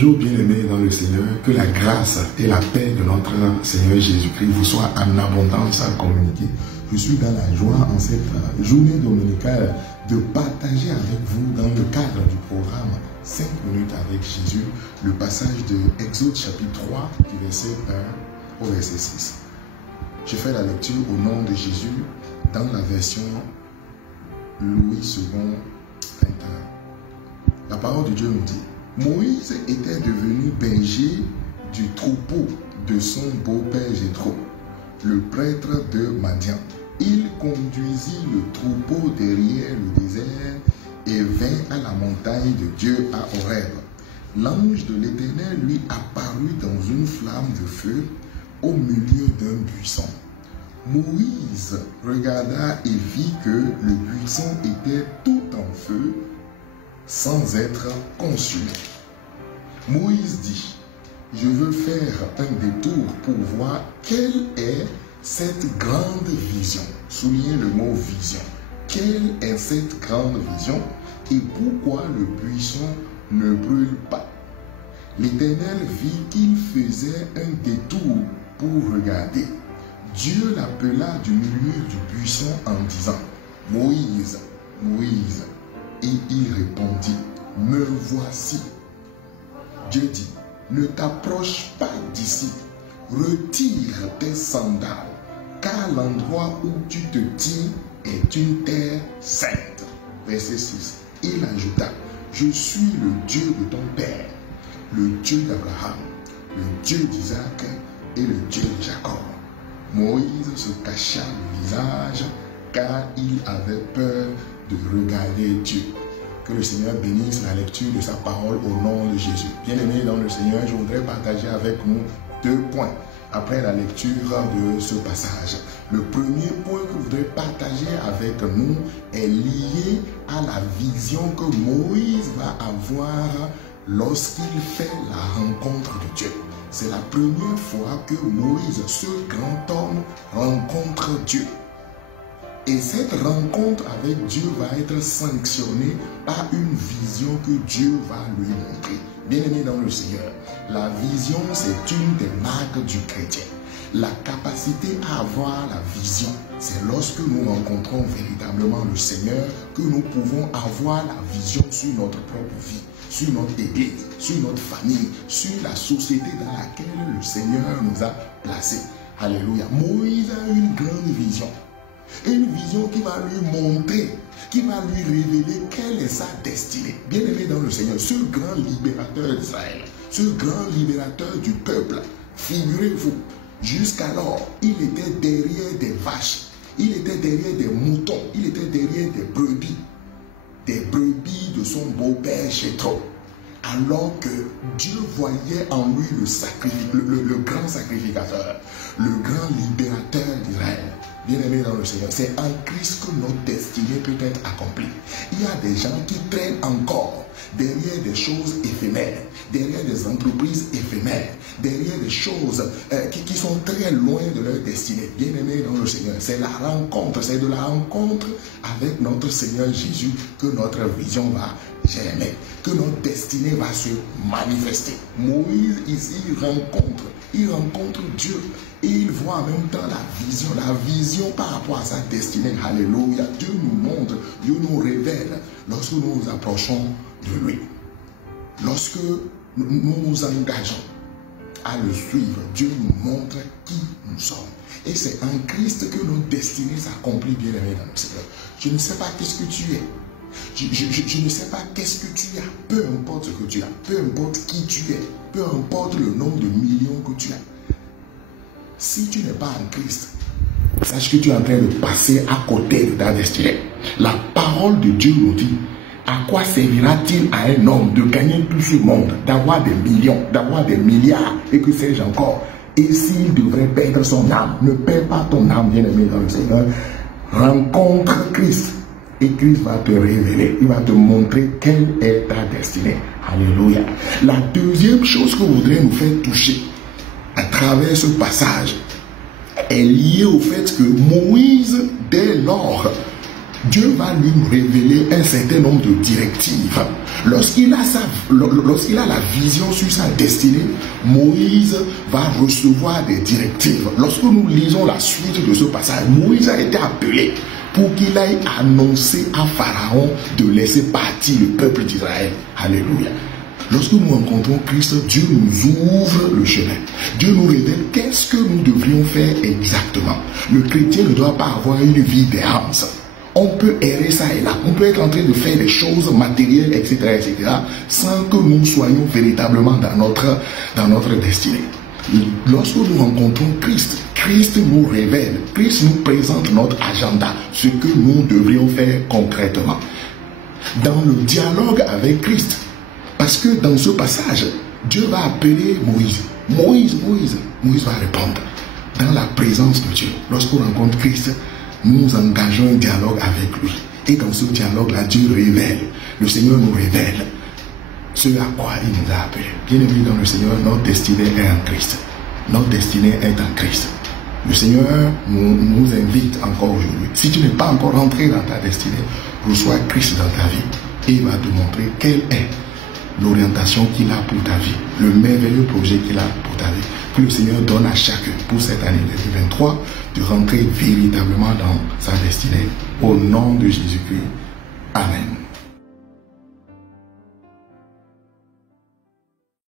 Bonjour bien-aimés dans le Seigneur, que la grâce et la paix de notre Seigneur Jésus-Christ vous soient en abondance à communiquer. Je suis dans la joie en cette journée dominicale de partager avec vous dans le cadre du programme 5 minutes avec Jésus, le passage de Exode chapitre 3 du verset 1 au verset 6. Je fais la lecture au nom de Jésus dans la version Louis II 21. La parole de Dieu nous dit: Moïse était devenu berger du troupeau de son beau-père Jéthro, le prêtre de Madian. Il conduisit le troupeau derrière le désert et vint à la montagne de Dieu à Horeb. L'ange de l'Éternel lui apparut dans une flamme de feu au milieu d'un buisson. Moïse regarda et vit que le buisson était tout en feu, sans être consumé. Moïse dit: je veux faire un détour pour voir quelle est cette grande vision. Soulignez le mot vision. Quelle est cette grande vision et pourquoi le buisson ne brûle pas? L'Éternel vit qu'il faisait un détour pour regarder. Dieu l'appela du milieu du buisson en disant: Moïse, Moïse. Et il répondit: me voici. Dieu dit: ne t'approche pas d'ici, retire tes sandales, car l'endroit où tu te tiens est une terre sainte. Verset 6. Il ajouta: je suis le Dieu de ton père, le Dieu d'Abraham, le Dieu d'Isaac et le Dieu de Jacob. Moïse se cacha le visage car il avait peur de regarder Dieu. Que le Seigneur bénisse la lecture de sa parole au nom de Jésus. Bien-aimés dans le Seigneur, je voudrais partager avec nous 2 points après la lecture de ce passage. Le premier point que je voudrais partager avec nous est lié à la vision que Moïse va avoir lorsqu'il fait la rencontre de Dieu. C'est la première fois que Moïse, ce grand homme, rencontre Dieu. Et cette rencontre avec Dieu va être sanctionnée par une vision que Dieu va lui montrer. Bien-aimé dans le Seigneur, la vision, c'est une des marques du chrétien. La capacité à avoir la vision, c'est lorsque nous rencontrons véritablement le Seigneur que nous pouvons avoir la vision sur notre propre vie, sur notre église, sur notre famille, sur la société dans laquelle le Seigneur nous a placés. Alléluia. Moïse a une grande vision. Une vision qui va lui montrer, qui va lui révéler quelle est sa destinée. Bien-aimé dans le Seigneur, ce grand libérateur d'Israël, ce grand libérateur du peuple, figurez-vous, jusqu'alors, il était derrière des vaches, il était derrière des moutons, il était derrière des brebis de son beau-père Jéthro. Alors que Dieu voyait en lui le grand sacrificateur, le grand libérateur d'Israël. Bien-aimés dans le Seigneur, c'est en Christ que notre destinée peut être accomplie. Il y a des gens qui traînent encore derrière des choses éphémères, derrière des entreprises éphémères, derrière des choses qui sont très loin de leur destinée. Bien-aimés dans le Seigneur, c'est la rencontre, c'est de la rencontre avec notre Seigneur Jésus que notre vision va germer, que notre destinée va se manifester. Moïse ici il rencontre Dieu et il voit en même temps la vision par rapport à sa destinée. Alléluia. Dieu nous montre, Dieu nous révèle lorsque nous nous approchons de lui. Lorsque nous nous engageons à le suivre, Dieu nous montre qui nous sommes. Et c'est en Christ que notre destinée s'accomplit, bien-aimé dans le Seigneur. Je ne sais pas qu'est-ce que tu es. Je ne sais pas qu'est-ce que tu as. Peu importe ce que tu as, peu importe qui tu es, peu importe le nombre de millions que tu as. Si tu n'es pas en Christ, sache que tu es en train de passer à côté de ta destinée. La parole de Dieu nous dit: à quoi servira-t-il à un homme de gagner tout ce monde, d'avoir des millions, d'avoir des milliards, et que sais-je encore? Et s'il devrait perdre son âme, ne perds pas ton âme, bien-aimé dans le Seigneur. Rencontre Christ. Et Christ va te révéler, il va te montrer quelle est ta destinée. Alléluia. La deuxième chose que je voudrais nous faire toucher à travers ce passage est liée au fait que Moïse, dès lors Dieu va lui révéler un certain nombre de directives. Lorsqu'il a la vision sur sa destinée, Moïse va recevoir des directives. Lorsque nous lisons la suite de ce passage, Moïse a été appelé pour qu'il aille annoncer à Pharaon de laisser partir le peuple d'Israël. Alléluia. Lorsque nous rencontrons Christ, Dieu nous ouvre le chemin. Dieu nous révèle qu'est-ce que nous devrions faire exactement. Le chrétien ne doit pas avoir une vie d'errance. On peut errer ça et là. On peut être en train de faire des choses matérielles, etc., sans que nous soyons véritablement dans notre destinée. Lorsque nous rencontrons Christ, Christ nous révèle, Christ nous présente notre agenda, ce que nous devrions faire concrètement. Dans le dialogue avec Christ, parce que dans ce passage, Dieu va appeler Moïse. Moïse va répondre dans la présence de Dieu. Lorsqu'on rencontre Christ, nous engageons un dialogue avec lui. Et dans ce dialogue-là, Dieu révèle. Le Seigneur nous révèle ce à quoi il nous a appelés. Bien aimé dans le Seigneur, notre destinée est en Christ. Notre destinée est en Christ. Le Seigneur nous invite encore aujourd'hui. Si tu n'es pas encore rentré dans ta destinée, reçois Christ dans ta vie. Et il va te montrer quelle est l'orientation qu'il a pour ta vie, le merveilleux projet qu'il a pour ta vie. Que le Seigneur donne à chacun pour cette année 2023 de rentrer véritablement dans sa destinée. Au nom de Jésus-Christ. Amen.